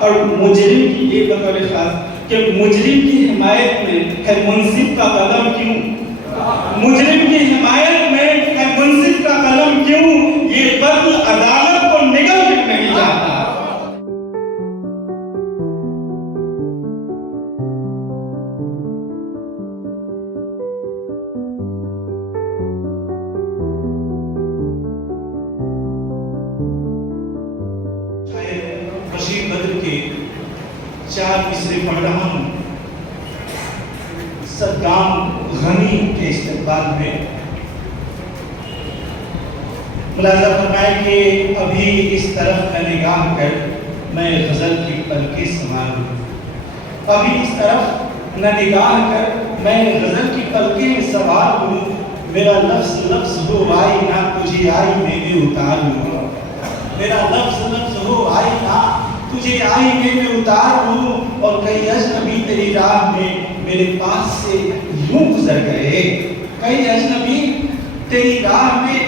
اور مجرم کی ایک بطور خاص کہ مجرم کی حمایت میں ہے منصف کا قلم کیوں؟ مجرم کی حمایت میں ہے منصف کا قلم کیوں؟ یہ قتل عدالت کو نگل کر نہیں جاتا۔ بشیر بدر کے 4 مصرے پڑھ رہا ہوں صدام غنی کے استقبال میں۔ ملاحظہ فرمائے کہ ابھی اس طرف میں نگاہ کر میں غزل کی پلکیں سنبھالوں، ابھی اس طرف نہ نگاہ کر میں غزل کی پلکیں سنبھالوں، میرا لفظ لفظ ہو آئی نہ تجھے آئی میں بھی اتاروں، میرا لفظ لفظ ہو آئی نہ تجھے آئی میں اتار لوں، اور کئی اجنبی تیری راہ میں میرے پاس سے یوں گزر گئے، کئی اجنبی تیری راہ میں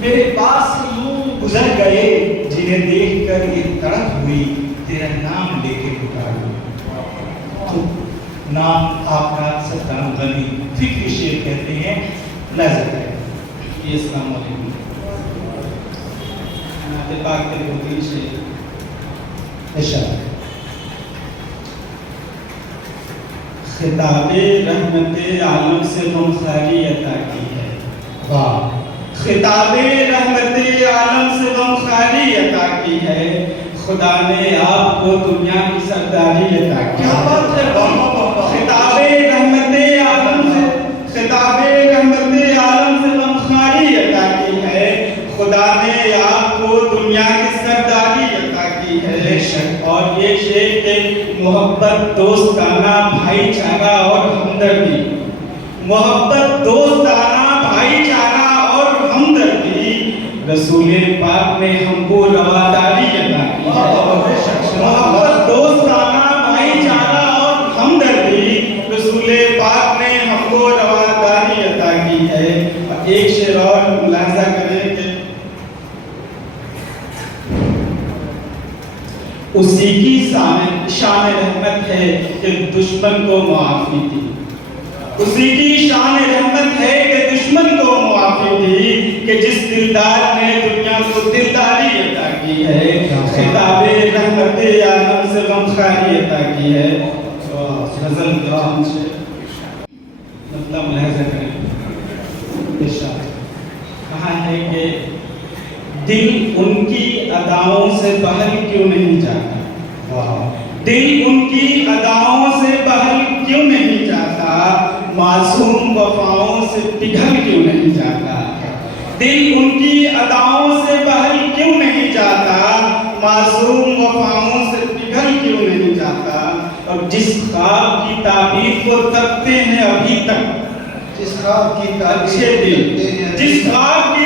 میرے پاس سے یوں گزر گئے، جنہیں دیکھ کر یہ تڑپ ہوئی تیرا نام لے کے پکاروں۔ نام آپ کا صدام غنی، فکری شعر کہتے ہیں، لہذا کریں یہ السلام علیکم پاک کے بہترین سے اشارہ۔ خطاب رحمت عالم سے غمخواری عطا کی ہے، واہ، خطاب رحمت عالم سے غمخواری عطا کی ہے، خدا نے آپ کو دنیا کی سرداری عطا کی ہے۔ خطاب رحمت عالم سے غمخواری عطا کی ہے، خدا نے آپ کو دنیا کی سرداری عطا کی ہے۔ اور یہ شعر کے محبت دوستانہ بھائی چارہ اور ہمدردی، محبت دوستانہ بھائی چارہ اور ہمدردی، رسول پاک نے ہم کو رواداری عطا کی ہے۔ محبت دوستانہ بھائی چارہ اور ہمدردی، رسول پاک نے ہم کو رواداری عطا کی ہے۔ ایک شعر اور ملاحظہ کریں کہ اسی کی شان رحمت ہے کہ دشمن کو معافی دی، اسی کی شان رحمت ہے کہ دشمن کو معافی دی، کہ جس دلدار نے دنیا کو دلداری عطا کی ہے، خطاب رحمت عالم سے غمخواری عطا کی ہے۔ غزل گرام سے مطلب ملاحظہ کریں، ارشاد کہا ہے کہ دل ان کی اداؤں سے باہر کیوں نہیں جاتا، دل ان کی اداؤں سے باہر کیوں نہیں جاتا، معصوم وفاؤں سے پگھل کیوں نہیں جاتا، دل ان کی اداؤں سے باہر کیوں نہیں جاتا، معصوم وفاؤں سے پگھل کیوں نہیں جاتا، اور جس خواب کی تعبیر کو تکتے ہیں ابھی تک، جس خواب کی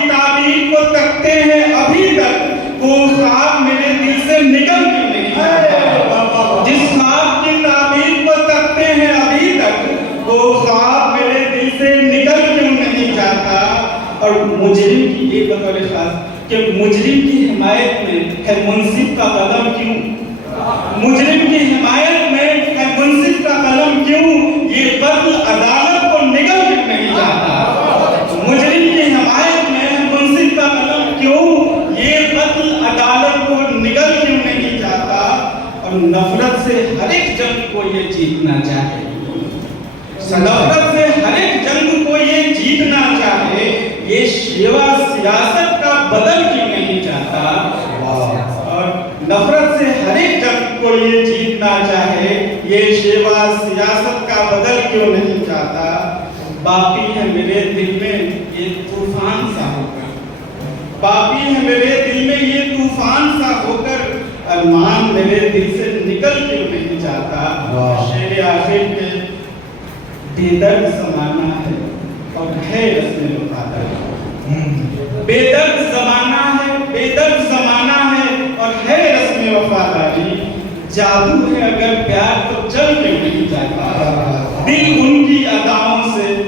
تعبیر کو تکتے ہیں ابھی تک، وہ خواب میرے دل سے نکل کیوں نہیں جاتا، جس خواب کی تعبیر کو تکتے ہیں ابھی تک، وہ خواب میرے دل سے نکل کیوں نہیں جاتا۔ اور مجرم کی ایک بطور خاص کہ مجرم کی حمایت میں ہے منصف کا قلم کیوں؟ مجرم کی حمایت میں ہے منصف کا قلم کیوں؟ یہ قتل عدالت کو نگل کر نہیں جاتا۔ مجرم کی حمایت میں ہے منصف کا قلم کیوں؟ یہ قتل عدالت کو نگل کیوں نہیں جاتا۔ اور نفرت سے ہر ایک جنگ کو یہ جیتنا چاہے، نفرت سے ہر ایک جنگ کو یہ جیتنا چاہے، یہ شیوا سیاست کا بدل کیوں نہیں چاہتا۔ اور نفرت سے ہر ایک جنگ کو یہ جیتنا چاہے، یہ شیوا سیاست کا بدل کیوں نہیں چاہتا۔ باقی ہے میرے دل میں یہ طوفان سا ہو کر، باقی ہے میرے دل میں یہ طوفان سا ہو کر، ارمان میرے دل سے نکل کیوں نہیں جاتا۔ شعر آخر کے بے درد زمانہ ہے اور ہے رسم وفاداری، بے درد زمانہ ہے، بے درد زمانہ ہے اور ہے رسم وفاداری، جادو ہے اگر پیار تو چل کیوں نہیں جاتا، دل ان کی اداؤں سے